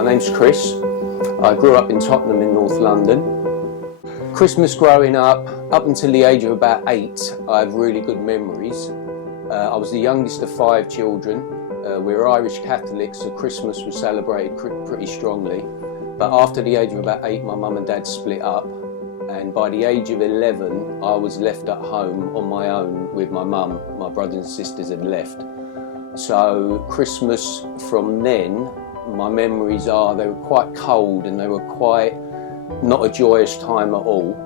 My name's Chris. I grew up in Tottenham in North London. Christmas growing up until the age of about 8, I have really good memories. I was the youngest of 5 children. We were Irish Catholics, so Christmas was celebrated pretty strongly. But after the age of about 8, my mum and dad split up. And by the age of 11, I was left at home on my own with my mum. My brothers and sisters had left. So Christmas from then, my memories are they were quite cold and they were quite not a joyous time at all.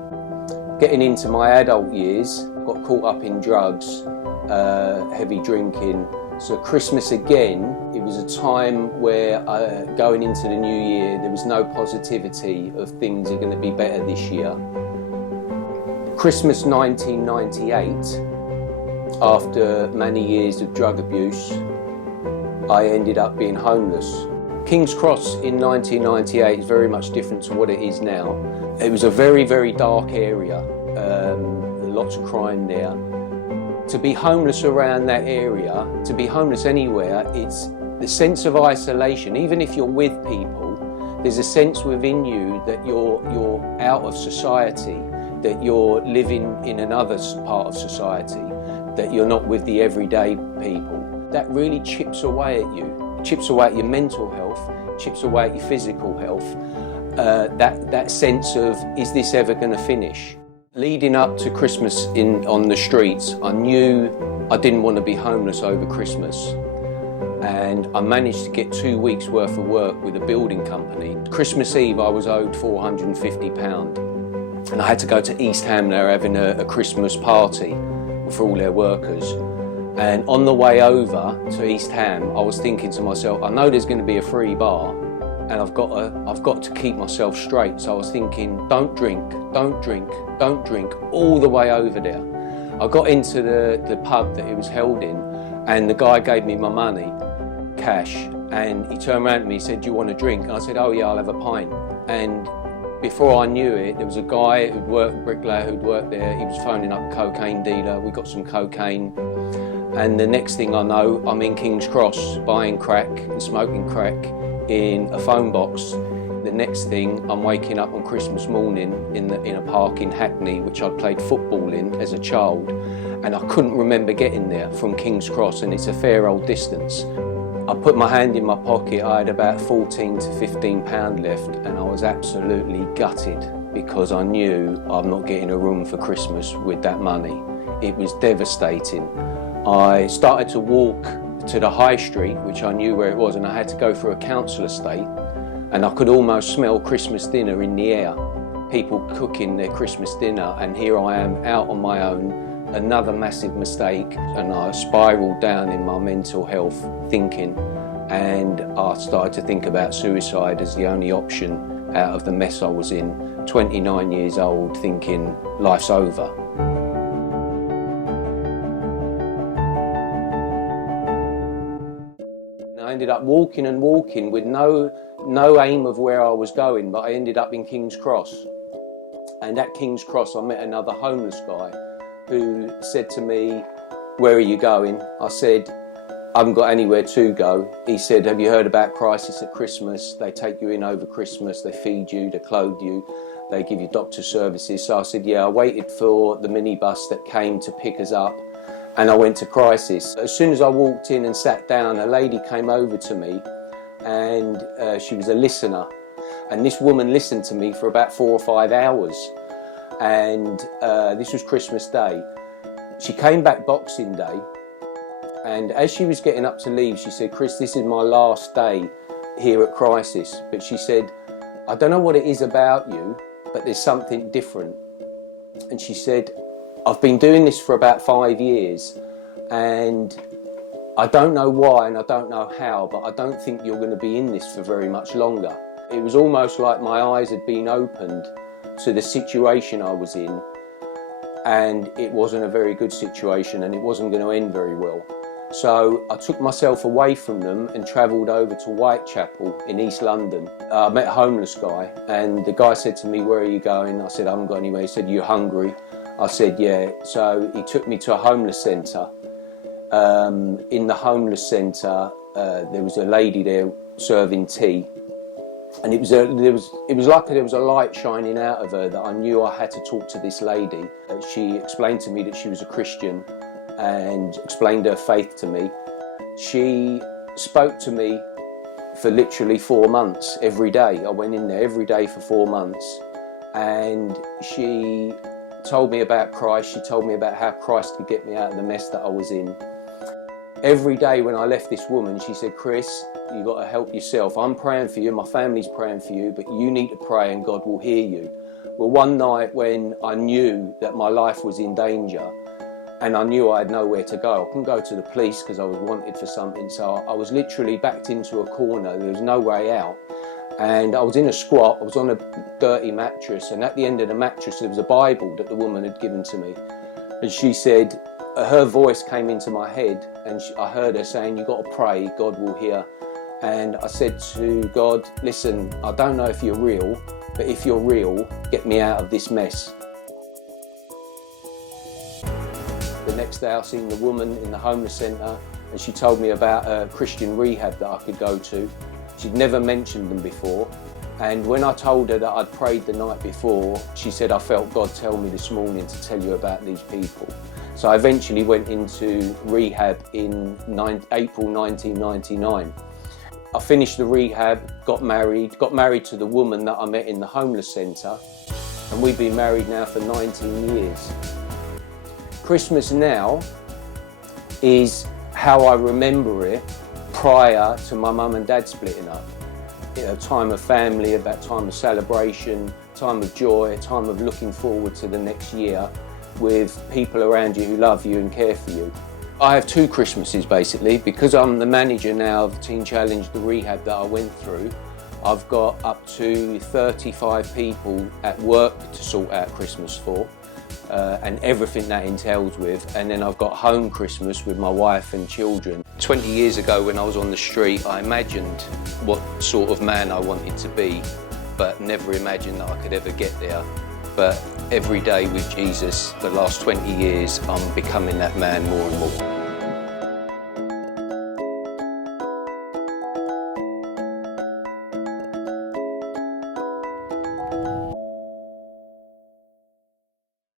Getting into my adult years, got caught up in drugs, heavy drinking. So Christmas again, it was a time where going into the new year, there was no positivity of things are going to be better this year. Christmas 1998, after many years of drug abuse, I ended up being homeless. King's Cross in 1998 is very much different to what it is now. It was a very, very dark area, lots of crime there. To be homeless around that area, to be homeless anywhere, it's the sense of isolation. Even if you're with people, there's a sense within you that you're out of society, that you're living in another part of society, that you're not with the everyday people. That really chips away at you. It chips away at your mental health, chips away at your physical health. That sense of, is this ever going to finish? Leading up to Christmas on the streets, I knew I didn't want to be homeless over Christmas. And I managed to get 2 weeks worth of work with a building company. Christmas Eve, I was owed £450. And I had to go to East Ham. They were having a Christmas party for all their workers. And on the way over to East Ham, I was thinking to myself, I know there's going to be a free bar, and I've got to keep myself straight. So I was thinking, don't drink, all the way over there. I got into the pub that it was held in, and the guy gave me my money, cash, and he turned around to me, he said, do you want a drink? And I said, oh yeah, I'll have a pint. And before I knew it, there was a guy who'd worked, bricklayer who'd worked there, he was phoning up a cocaine dealer, we got some cocaine. And the next thing I know, I'm in King's Cross buying crack and smoking crack in a phone box. The next thing, I'm waking up on Christmas morning in a park in Hackney, which I'd played football in as a child, and I couldn't remember getting there from King's Cross, and it's a fair old distance. I put my hand in my pocket, I had about £14 to £15 left, and I was absolutely gutted because I knew I'm not getting a room for Christmas with that money. It was devastating. I started to walk to the high street, which I knew where it was, and I had to go through a council estate, and I could almost smell Christmas dinner in the air, people cooking their Christmas dinner, and here I am out on my own, another massive mistake, and I spiraled down in my mental health thinking, and I started to think about suicide as the only option out of the mess I was in, 29 years old, thinking life's over. I ended up walking and walking with no aim of where I was going, but I ended up in King's Cross. And at King's Cross I met another homeless guy who said to me, where are you going? I said, I haven't got anywhere to go. He said, have you heard about Crisis at Christmas? They take you in over Christmas, they feed you, they clothe you, they give you doctor services. So I said, yeah, I waited for the minibus that came to pick us up, and I went to Crisis. As soon as I walked in and sat down, a lady came over to me, and she was a listener. And this woman listened to me for about 4 or 5 hours. And this was Christmas Day. She came back Boxing Day, and as she was getting up to leave, she said, Chris, this is my last day here at Crisis. But she said, I don't know what it is about you, but there's something different. And she said, I've been doing this for about 5 years, and I don't know why and I don't know how, but I don't think you're going to be in this for very much longer. It was almost like my eyes had been opened to the situation I was in, and it wasn't a very good situation and it wasn't going to end very well. So I took myself away from them and travelled over to Whitechapel in East London. I met a homeless guy, and the guy said to me, where are you going? I said, I haven't got anywhere. He said, you hungry? I said, yeah. So he took me to a homeless centre. In the homeless centre, there was a lady there serving tea, And it was like there was a light shining out of her that I knew I had to talk to this lady. She explained to me that she was a Christian and explained her faith to me. She spoke to me for literally 4 months every day. I went in there every day for 4 months, and she told me about Christ. She told me about how Christ could get me out of the mess that I was in. Every day when I left this woman, she said, "Chris, you got to help yourself. I'm praying for you, my family's praying for you, but you need to pray and God will hear you." Well, one night when I knew that my life was in danger and I knew I had nowhere to go, I couldn't go to the police because I was wanted for something, so I was literally backed into a corner. There was no way out, and I was in a squat. I was on a dirty mattress, and at the end of the mattress there was a Bible that the woman had given to me, and she said, her voice came into my head, and I heard her saying, "You got to pray, God will hear." And I said to God, "Listen, I don't know if you're real, but if you're real, get me out of this mess." The next day I seen the woman in the homeless centre, and she told me about a Christian rehab that I could go to. She'd never mentioned them before, and when I told her that I'd prayed the night before, she said, "I felt God tell me this morning to tell you about these people." So I eventually went into rehab in April 1999. I finished the rehab, got married to the woman that I met in the homeless centre, and we've been married now for 19 years. Christmas now is how I remember it prior to my mum and dad splitting up. A time of family, about time of celebration, time of joy, a time of looking forward to the next year with people around you who love you and care for you. I have 2 Christmases basically, because I'm the manager now of Teen Challenge, the rehab that I went through. I've got up to 35 people at work to sort out Christmas for, and everything that entails with, and then I've got home Christmas with my wife and children. 20 years ago when I was on the street, I imagined what sort of man I wanted to be, but never imagined that I could ever get there. But every day with Jesus, the last 20 years, I'm becoming that man more and more.